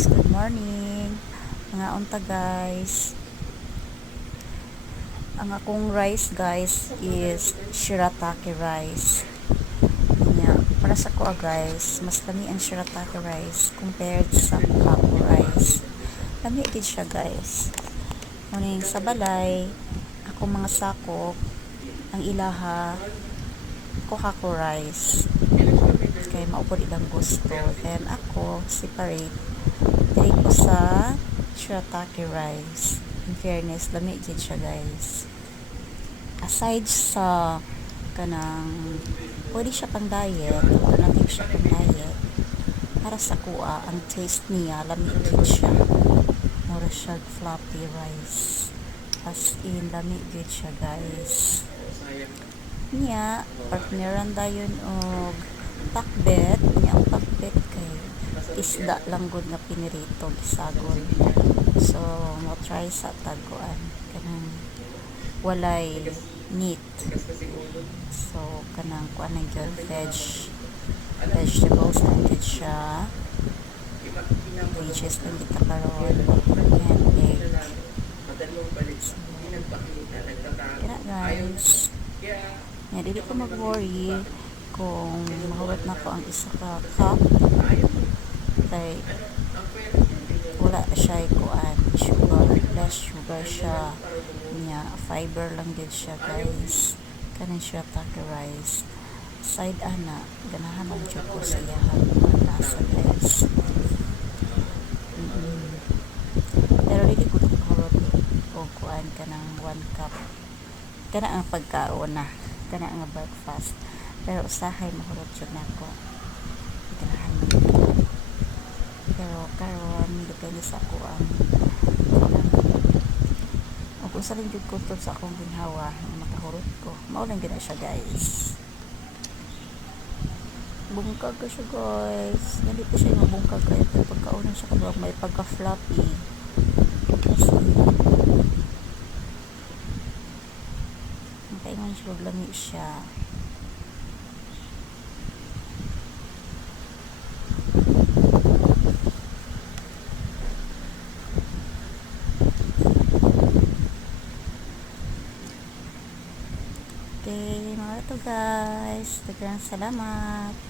Chukos, good morning mga unta guys. Ang akong rice guys is shirataki rice niya. Para sa ko guys, mas lami ang shirataki rice compared sa kaku rice. Lami gid siya guys. Muning sa balay akong mga sakop ang ilaha ko kaku rice kay maupod ilang gusto. Then ako separate dili ko sa shirataki rice. In fairness, lami gid siya guys. Aside sa kanang pwede siya pang diet, alternative siya pang diet, para sa kuha ang taste niya lami gid siya. Mura siya floppy rice, as in lami gid siya guys. Niya partneran dayon og pakbet. Niya ang pakbet kay isda lang gud nga pinirito gisagon. So mo try sa taguan kanang walay meat. So kanang kuan na gyud vegetables na gyud siya. Veggies lang kita karon and egg. So, kaya guys, nga dili ko mag-worry kung mahawat na ko ang isa ka cup kay wala siya kuan sugar, less sugar siya niya, fiber lang din siya guys. Kanin siya shirataki rice. Side ana ganahan ang ko sa iyang lasa guys. Pero dili ko mahurot og kuan kanang 1 cup kana ang pagkaon na kana ang breakfast. Pero usahay mahurot jud nako ganahan man. Pero karon depende sa ako ang kung sa rin ko sa akong ginhawa ang makahurot ko. Mao lang gina siya guys. Bungkag ka siya guys. Nandito siya yung bungkag kaya pagkaunan siya kabag may pagka floppy. Kasi makaingon siya lami siya. Okay, mga ito guys. Daghang salamat.